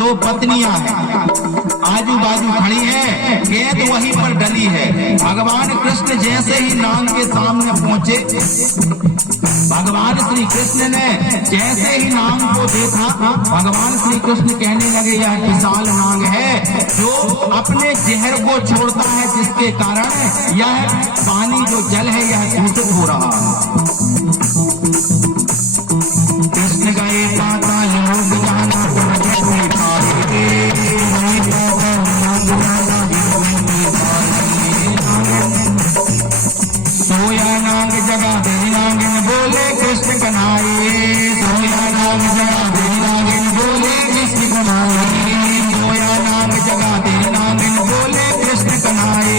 दो पत्नियां हैं, आजू बाजू खड़ी हैं, गेंद वहीं पर डली है। भगवान कृष्ण जैसे ही नाग के सामने पहुंचे, भगवान श्री कृष्ण ने जैसे ही नाग को देखा, भगवान श्री कृष्ण कहने लगे यह विशाल नाग है जो अपने जहर को छोड़ता है, जिसके कारण यह पानी जो जल है यह दूषित हो रहा है। कृष्ण गए पाताल लोक जाना, सोया नाग जगा दे नागिन बोले कृष्ण कन्हाई, सोया नाग जगा दे नागिन बोले कृष्ण कन्हाई, सोया नाग जगा दे नागिन बोले कृष्ण कन्हाई,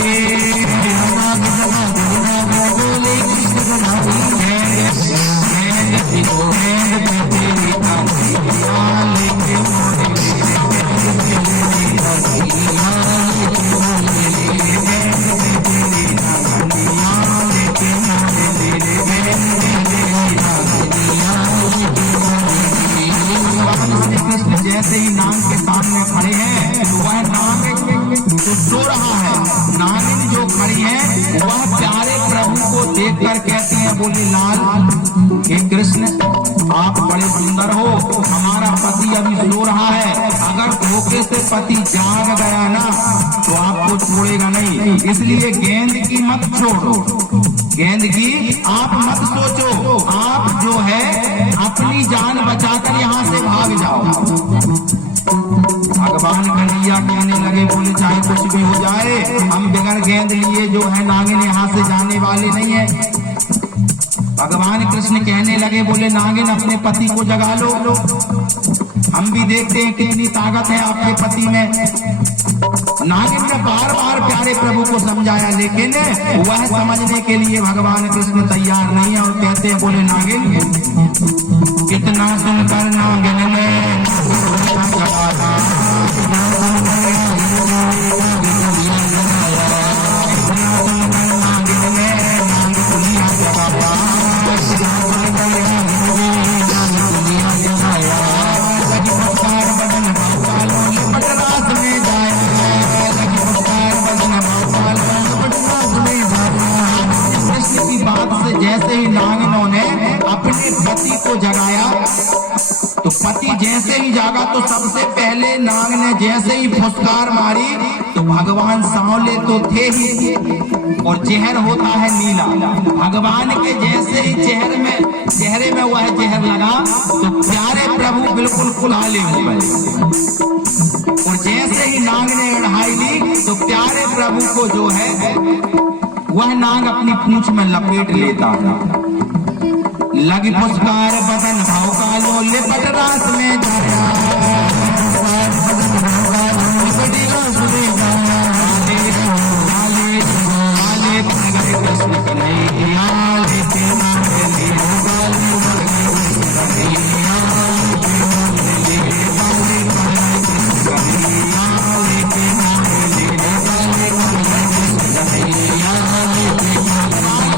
नाग जगा दे नागिन बोले कृष्ण कन्हाई। जैसे ही नाग के सामने खड़े हैं, वह नाग जो सो रहा है, नागिन जो खड़ी है वह प्यारे प्रभु को देखकर कहती है, बोली लाल हे कृष्ण आप बड़े सुंदर हो, हमारा पति अभी सो रहा है, अगर धोखे से पति जाग गया ना तो आपको छोड़ेगा नहीं, इसलिए गेंद की मत छोड़ो, गेंद की आप मत सोचो, आप जो है अपनी जान बचाकर यहाँ से भाग जाओ। भगवान कन्हैया कहने लगे, बोले चाहे कुछ भी हो जाए, हम बिगड़ गेंद लिए जो है नागिन यहाँ से जाने वाले नहीं है। भगवान कृष्ण कहने लगे, बोले नागिन अपने पति को जगा लो, हम भी देखते हैं कितनी ताकत है आपके पति में। नागिन ने बार बार प्यारे प्रभु को समझाया, लेकिन वह समझने के लिए भगवान कृष्ण तैयार नहीं है और कहते हैं, बोले नागिन कितना सुनकर नागिन ने जैसे ही नागिनों ने अपने पति को जगाया, तो पति जैसे ही जागा तो सबसे पहले नाग ने जैसे ही फुसकार मारी तो भगवान सांवले तो थे ही और चेहर होता है नीला। भगवान के जैसे ही चेहरे में वह जहर लगा तो प्यारे प्रभु बिल्कुल कुल्हाले हो गए और जैसे ही नाग ने अढ़ाई ली तो प्यारे प्रभु को जो है वह नाग अपनी पूंछ में लपेट लेता है। लगी फुसकार बदन भाव कालो लिपट रास में जाया, कृष्ण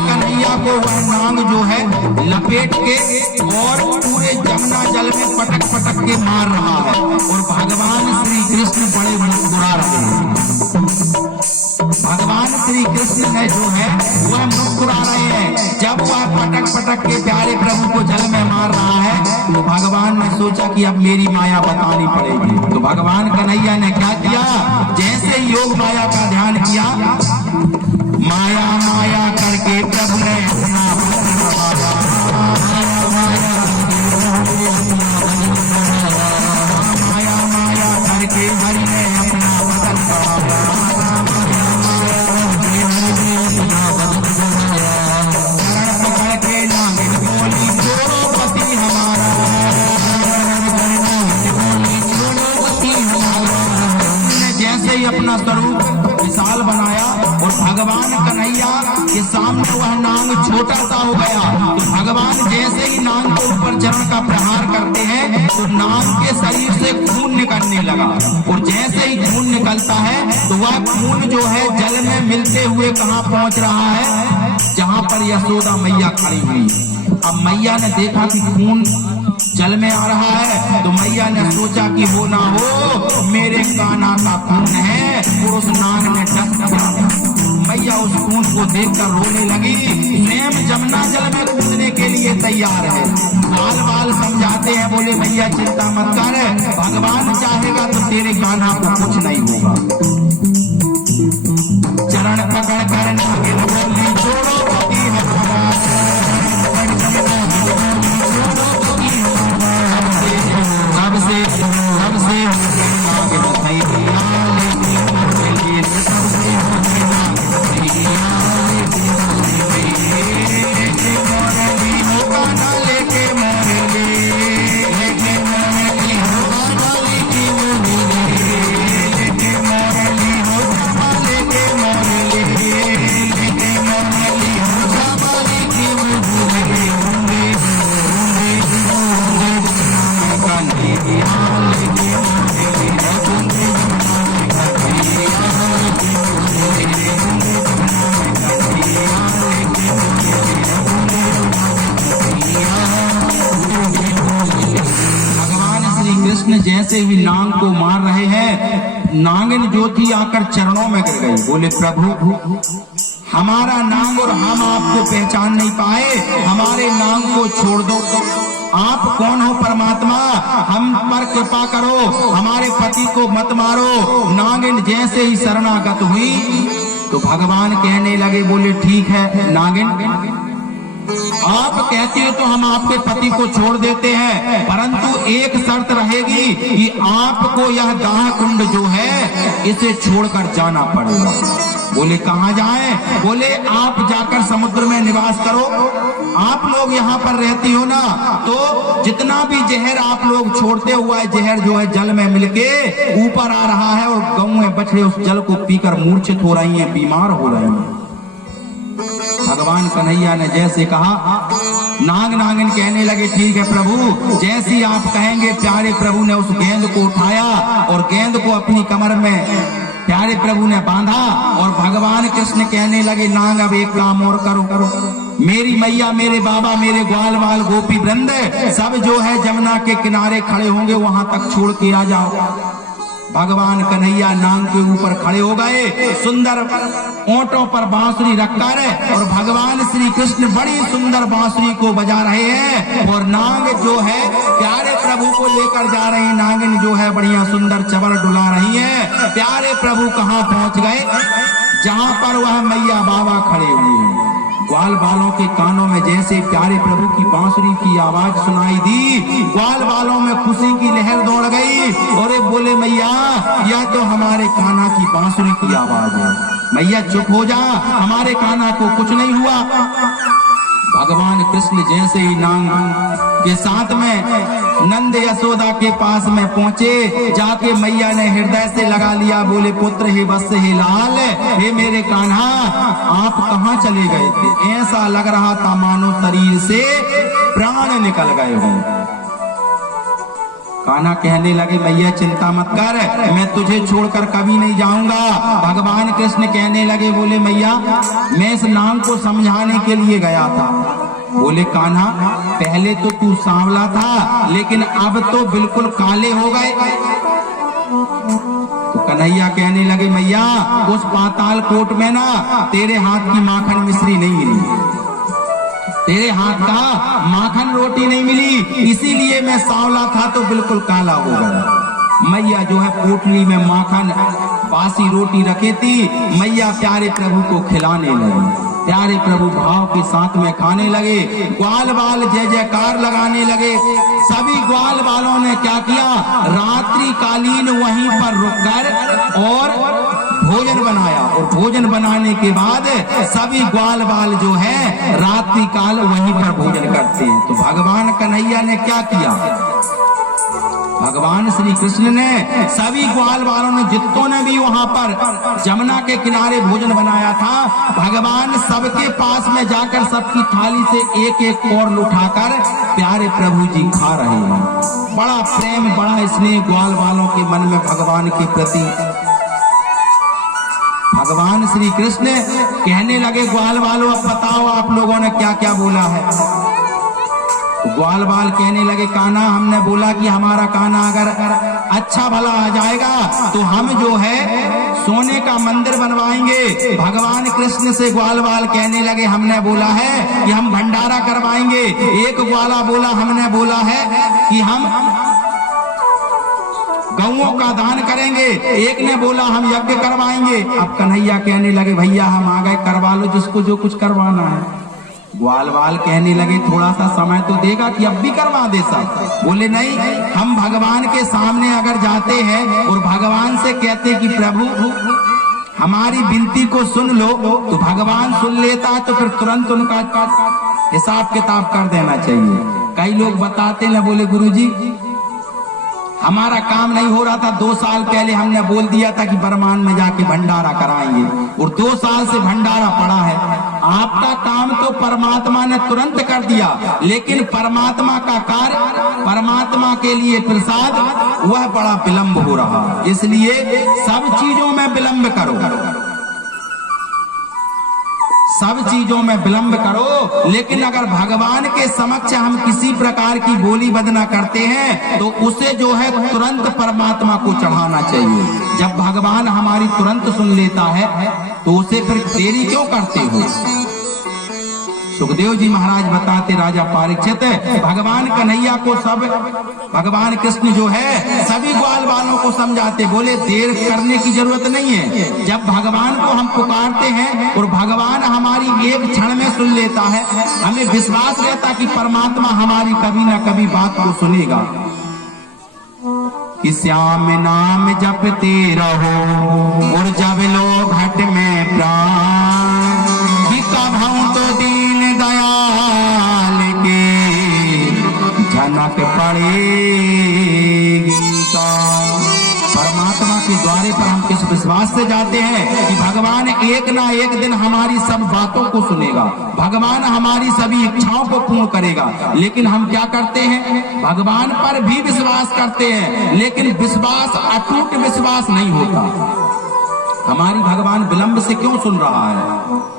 कन्हैया को वह नाग जो है लपेट के और पूरे जमुना जल में पटक पटक के मार रहा है और भगवान श्री कृष्ण बड़े मुस्कुरा रहे हैं। भगवान श्री कृष्ण ने जो है वह मुस्कुरा रहे हैं। जब वह पटक पटक के प्यारे प्रभु को जल में मार रहा है तो भगवान ने सोचा कि अब मेरी माया बतानी पड़ेगी। तो भगवान कन्हैया ने क्या किया, जैसे योग माया का ध्यान किया, माया माया करके प्रभु ने माया माया करके हरि ने अपना बदन पकड़ के नागिन बोली छोड़ो पति हमारा, जैसे ही अपना स्वरूप विशाल बनाया और भगवान कन्हैया के सामने वह नाग छोटा सा हो गया। तो भगवान जैसे ही नाग के ऊपर चरण का प्रहार करते हैं तो नाग के शरीर से खून निकलने लगा और जैसे ही खून निकलता है तो वह खून जो है जल में मिलते हुए कहाँ पहुंच रहा है, जहाँ पर यशोदा मैया खड़ी हुई। अब मैया ने देखा कि खून जल में आ रहा है तो मैया ने सोचा कि हो ना हो मेरे कान्हा का खून है। और उस नाग ने डस दिया। मैया उस खून को देखकर रोने लगी। स्वयं जमुना जल में कूदने के लिए तैयार है। बाल बाल समझाते हैं, बोले मैया चिंता मत कर, भगवान चाहेगा तो तेरे कान्हा को कुछ नहीं होगा। चरण पकड़ कर नागिन बोली, छोड़ो पति भगवान, सबसे सबसे नागिन सही दिया, लेकिन सबसे जैसे ही नाग को मार रहे हैं, नागिन जो थी आकर चरणों में गिर गई। बोले प्रभु, हमारा नाग और हम आपको पहचान नहीं पाए, हमारे नाग को छोड़ दो। आप कौन हो परमात्मा, हम पर कृपा करो, हमारे पति को मत मारो। नागिन जैसे ही शरणागत हुई तो भगवान कहने लगे, बोले ठीक है नागिन, आप कहते हो तो हम आपके पति को छोड़ देते हैं, परंतु एक शर्त रहेगी कि आपको यह दाह कुंड जो है इसे छोड़कर जाना पड़ेगा। बोले कहाँ जाएं? बोले आप जाकर समुद्र में निवास करो। आप लोग यहाँ पर रहती हो ना, तो जितना भी जहर आप लोग छोड़ते हुआ है, जहर जो है जल में मिलके ऊपर आ रहा है और गौएं बछड़े उस जल को पीकर मूर्छित हो रही हैं, बीमार हो रही हैं। भगवान कन्हैया ने जैसे कहा, नाग नागिन कहने लगे ठीक है प्रभु, जैसी आप कहेंगे। प्यारे प्रभु ने उस गेंद को उठाया और गेंद को अपनी कमर में प्यारे प्रभु ने बांधा और भगवान कृष्ण कहने लगे, नाग अब एक काम और करो, मेरी मैया, मेरे बाबा, मेरे ग्वाल बाल गोपी वृंद सब जो है जमुना के किनारे खड़े होंगे, वहां तक छोड़ के आ जाओ। भगवान कन्हैया नाग के ऊपर खड़े हो गए, सुंदर ओंठों पर बांसुरी रखकर, और भगवान श्री कृष्ण बड़ी सुंदर बांसुरी को बजा रहे हैं। और नाग जो है प्यारे प्रभु को लेकर जा रही, नागिन जो है बढ़िया सुंदर चबर डुला रही है। प्यारे प्रभु कहाँ पहुंच गए? जहां पर वह मैया बाबा खड़े हुए हैं। ग्वाल बालों के कानों में जैसे प्यारे प्रभु की बांसुरी की आवाज सुनाई दी, ग्वाल बालों में खुशी की लहर दौड़ गई और बोले मैया, यह तो हमारे कान्हा की बांसुरी की आवाज है। मैया चुप हो जा, हमारे कान्हा को कुछ नहीं हुआ। भगवान कृष्ण जैसे ही नाग के साथ में नंद यशोदा के पास में पहुंचे, जाके मैया ने हृदय से लगा लिया। बोले पुत्र हे बस हे लाल, हे मेरे कान्हा, आप कहाँ चले गए थे? ऐसा लग रहा था मानो शरीर से प्राण निकल गए हों। कान्हा कहने लगे, मैया चिंता मत कर, मैं तुझे छोड़कर कभी नहीं जाऊंगा। भगवान कृष्ण कहने लगे, बोले मैया, मैं इस नाग को समझाने के लिए गया था। बोले कान्हा, पहले तो तू सांवला था, लेकिन अब तो बिल्कुल काले हो गए। तो कन्हैया कहने लगे, मैया उस पाताल कोट में ना तेरे हाथ की माखन मिश्री नहीं मिली, तेरे हाथ का माखन रोटी नहीं मिली, इसीलिए मैं सांवला था तो बिल्कुल काला हो गया। मैया जो है पोटली में माखन बासी रोटी रखे थी, मैया प्यारे प्रभु को खिलाने लगी। प्यारे प्रभु भाव के साथ में खाने लगे। ग्वाल बाल जय जयकार लगाने लगे। सभी ग्वाल बालों ने क्या किया, रात्रि कालीन वहीं पर रुककर और भोजन बनाया, और भोजन बनाने के बाद सभी ग्वाल बाल जो है रात्रि काल वहीं पर भोजन करते हैं। तो भगवान कन्हैया ने क्या किया, भगवान श्री कृष्ण ने सभी ग्वाल बालों ने, जितनों ने भी वहां पर जमुना के किनारे भोजन बनाया था, भगवान सबके पास में जाकर सबकी थाली से एक एक कौर उठाकर प्यारे प्रभु जी खा रहे हैं। बड़ा प्रेम, बड़ा स्नेह ग्वाल बालों के मन में भगवान के प्रति। भगवान श्री कृष्ण कहने लगे, ग्वाल बालों अब बताओ आप लोगों ने क्या क्या बोला है। ग्वाल बाल कहने लगे, कान्हा हमने बोला कि हमारा कान्हा अगर अच्छा भला आ जाएगा तो हम जो है सोने का मंदिर बनवाएंगे। भगवान कृष्ण से ग्वाल बाल कहने लगे, हमने बोला है कि हम भंडारा करवाएंगे। एक ग्वाला बोला, हमने बोला है कि हम गौओं का दान करेंगे। एक ने बोला हम यज्ञ करवाएंगे। अब कन्हैया कहने लगे, भैया हम आ गए, करवा लो जिसको जो कुछ करवाना है। ग्वाल बाल कहने लगे, थोड़ा सा समय तो देगा कि अब भी करवा दे सब। बोले नहीं, हम भगवान के सामने अगर जाते हैं और भगवान से कहते कि प्रभु हमारी विनती को सुन लो, तो भगवान सुन लेता है तो फिर तुरंत उनका हिसाब किताब कर देना चाहिए। कई लोग बताते हैं, बोले गुरुजी हमारा काम नहीं हो रहा था, 2 साल पहले हमने बोल दिया था कि बरमान में जाके भंडारा कराएंगे और 2 साल से भंडारा पड़ा है। आपका काम तो परमात्मा ने तुरंत कर दिया, लेकिन परमात्मा का कार्य, परमात्मा के लिए प्रसाद, वह बड़ा विलंब हो रहा। इसलिए सब चीजों में विलंब करो, सब चीजों में विलंब करो। लेकिन अगर भगवान के समक्ष हम किसी प्रकार की बोली बदना करते हैं तो उसे जो है तुरंत परमात्मा को चढ़ाना चाहिए। जब भगवान हमारी तुरंत सुन लेता है तो उसे फिर देरी क्यों करते हो। सुखदेव जी महाराज बताते, राजा परीक्षित भगवान कन्हैया को सब भगवान कृष्ण जो है सभी ग्वाल बालों को समझाते, बोले देर करने की जरूरत नहीं है। जब भगवान को हम पुकारते हैं और भगवान हमारी एक क्षण में सुन लेता है, हमें विश्वास रहता कि परमात्मा हमारी कभी ना कभी बात को सुनेगा। कि श्याम नाम जपते रहो और जब लो घट में प्राण, कि कब हम तो दीन दयाल के झनक पड़ेगी। परमात्मा के द्वारे पर हम किस विश्वास से जाते हैं कि भगवान एक ना एक दिन हमारी सब बातों को सुनेगा, भगवान हमारी सभी इच्छाओं को पूर्ण करेगा। लेकिन हम क्या करते हैं, भगवान पर भी विश्वास करते हैं, लेकिन विश्वास अटूट विश्वास नहीं होता। हमारी भगवान विलंब से क्यों सुन रहा है।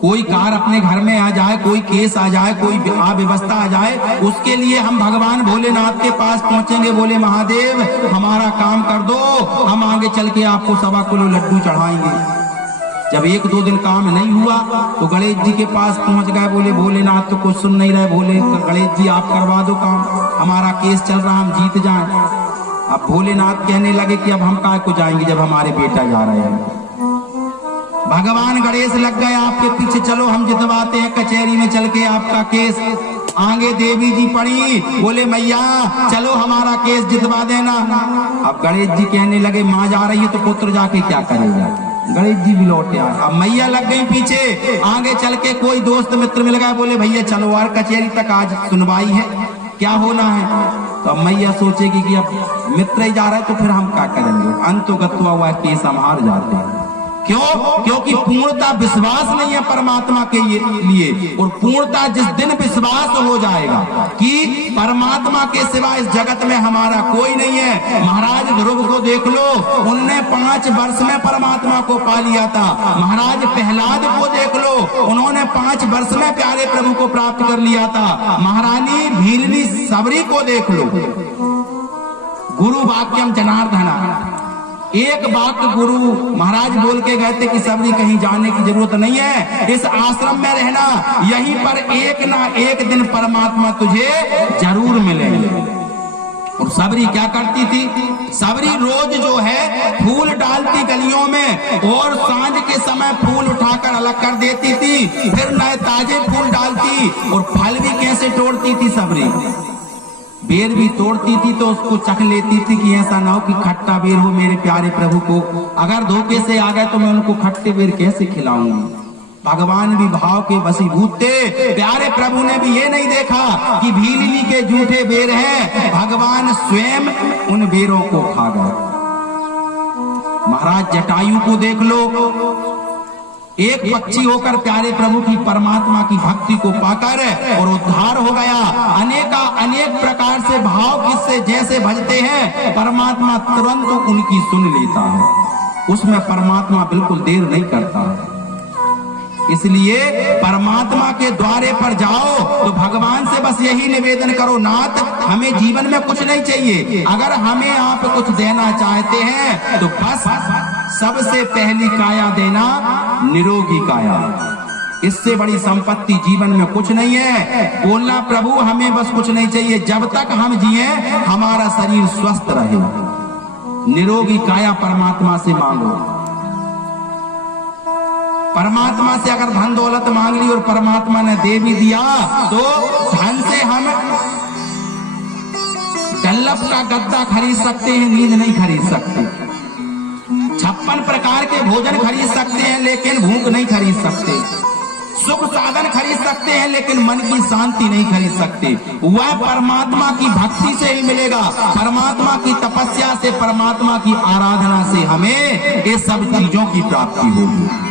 कोई कार अपने घर में आ जाए, कोई केस आ जाए, कोई अव्यवस्था आ जाए, उसके लिए हम भगवान भोलेनाथ के पास पहुंचेंगे, बोले महादेव हमारा काम कर दो, हम आगे चल के आपको 1.25 किलो लड्डू चढ़ाएंगे। जब 1-2 दिन काम नहीं हुआ तो गणेश जी के पास पहुंच गए, बोले भोलेनाथ तो कुछ सुन नहीं रहे, बोले गणेश जी आप करवा दो काम, हमारा केस चल रहा, हम जीत जाएं। अब भोलेनाथ कहने लगे कि अब हम काय को जाएंगे जब हमारे बेटा जा रहे हैं। भगवान गणेश लग गए आपके पीछे, चलो हम जितवाते हैं, कचहरी में चल के आपका केस। आगे देवी जी पड़ी, बोले मैया चलो हमारा केस जितवा देना। अब गणेश जी कहने लगे माँ जा रही है तो पुत्र जाके क्या करेगा। गणेश जी भी लौटे आए। अब मैया लग गई पीछे, आगे चल के कोई दोस्त मित्र मिल गए, बोले भैया चलो यार कचहरी तक, आज सुनवाई है, क्या होना है। तो अब मैया सोचेगी कि अब मित्र ही जा रहा है तो फिर हम क्या करेंगे। अंतोगत्वा हुआ केस हम हार जाते हैं। क्यों? क्योंकि पूर्णता विश्वास नहीं है परमात्मा के लिए। और पूर्णता जिस दिन विश्वास हो जाएगा कि परमात्मा के सिवा इस जगत में हमारा कोई नहीं है। महाराज ध्रुव को देख लो, उनने 5 वर्ष में परमात्मा को पा लिया था। महाराज प्रहलाद को देख लो, उन्होंने 5 वर्ष में प्यारे प्रभु को प्राप्त कर लिया था। महारानी भीलनी सबरी को देख लो, गुरु वाक्यम जनार्दना, एक वाक्य गुरु महाराज बोल के गए थे कि सबरी कहीं जाने की जरूरत नहीं है, इस आश्रम में रहना, यहीं पर एक ना एक दिन परमात्मा तुझे जरूर मिलेंगे। और सबरी क्या करती थी, सबरी रोज जो है फूल डालती गलियों में और सांझ के समय फूल उठाकर अलग कर देती थी, फिर नए ताजे फूल डालती और फल भी कैसे तोड़ती थी सबरी। बेर भी तोड़ती थी तो उसको चख लेती थी कि ऐसा ना हो कि खट्टा बेर हो मेरे प्यारे प्रभु को, अगर धोखे से आ गए तो मैं उनको खट्टे बेर कैसे खिलाऊंगी। भगवान भी भाव के वशीभूत थे। प्यारे प्रभु ने भी ये नहीं देखा कि भीलनी के जूठे बेर हैं, भगवान स्वयं उन बेरों को खा गए। महाराज जटायु को देख लो, एक पक्षी होकर प्यारे प्रभु की परमात्मा की भक्ति को पाकर और उद्धार हो गया। अनेक प्रकार से भाव किससे जैसे भजते हैं, परमात्मा तुरंत उनकी सुन लेता है। उसमें परमात्मा बिल्कुल देर नहीं करता है। इसलिए परमात्मा के द्वारे पर जाओ तो भगवान से बस यही निवेदन करो, नाथ हमें जीवन में कुछ नहीं चाहिए। अगर हमें आप कुछ देना चाहते हैं तो बस सबसे पहली काया देना निरोगी काया। इससे बड़ी संपत्ति जीवन में कुछ नहीं है। बोलना प्रभु हमें बस कुछ नहीं चाहिए, जब तक हम जिए हमारा शरीर स्वस्थ रहे। निरोगी काया परमात्मा से मांगो। परमात्मा से अगर धन दौलत मांग ली और परमात्मा ने दे भी दिया तो धन से हम डल्लभ का गद्दा खरीद सकते हैं, नींद नहीं खरीद सकते। 56 प्रकार के भोजन खरीद सकते हैं लेकिन भूख नहीं खरीद सकते। सुख साधन खरीद सकते हैं लेकिन मन की शांति नहीं खरीद सकते। वह परमात्मा की भक्ति से ही मिलेगा, परमात्मा की तपस्या से, परमात्मा की आराधना से हमें ये सब चीजों की प्राप्ति होगी।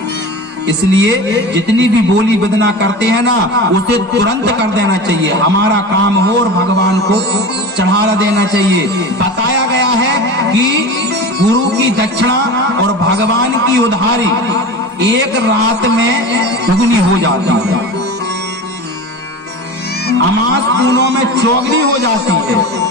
इसलिए जितनी भी बोली विदना करते हैं ना, उसे तुरंत कर देना चाहिए। हमारा काम हो और भगवान को चढ़ा देना चाहिए। बताया गया है कि गुरु की दक्षिणा और भगवान की उधारी एक रात में दुगनी हो जाती है, अमास पूनों में चौगनी हो जाती है।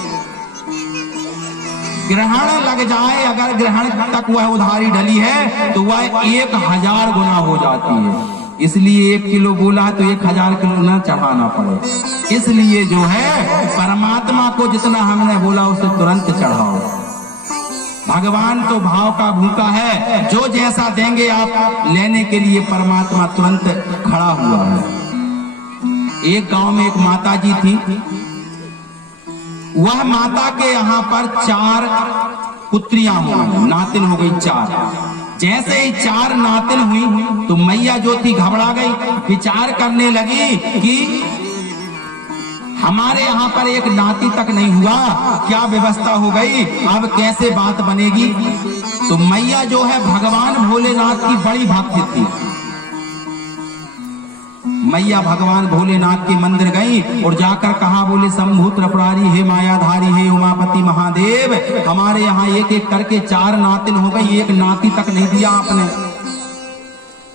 ग्रहण लग जाए, अगर ग्रहण तक वह उधारी ढली है तो वह 1000 गुना हो जाती है। इसलिए 1 किलो बोला है तो 1000 किलो ना चढ़ाना पड़े। इसलिए जो है परमात्मा को जितना हमने बोला उसे तुरंत चढ़ाओ। भगवान तो भाव का भूखा है, जो जैसा देंगे आप लेने के लिए परमात्मा तुरंत खड़ा हुआ है। एक गांव में एक माता जी थी। वह माता के यहाँ पर 4 पुत्रियां हो गई, नातिन हो गई 4। जैसे ही 4 नातिन हुई तो मैया जो थी घबरा गई, विचार करने लगी कि हमारे यहाँ पर एक नाती तक नहीं हुआ, क्या व्यवस्था हो गई, अब कैसे बात बनेगी। तो मैया जो है भगवान भोलेनाथ की बड़ी भक्त थी। मैया भगवान भोलेनाथ के मंदिर गई और जाकर कहा, बोले शंभु त्रिपुरारी, हे मायाधारी, हे उमापति महादेव, हमारे यहाँ एक एक करके 4 नातिन हो गई, एक नाती तक नहीं दिया आपने।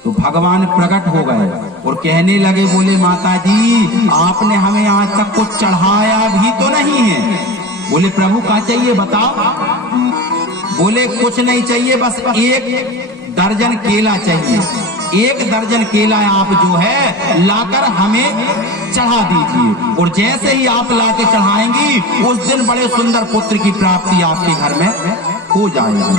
तो भगवान प्रकट हो गए और कहने लगे, बोले माता जी आपने हमें आज तक कुछ चढ़ाया भी तो नहीं है। बोले प्रभु क्या चाहिए बताओ। बोले कुछ नहीं चाहिए, बस 1 दर्जन केला चाहिए। 1 दर्जन केला आप जो है लाकर हमें चढ़ा दीजिए, और जैसे ही आप लाके चढ़ाएंगी उस दिन बड़े सुंदर पुत्र की प्राप्ति आपके घर में हो जाएगी।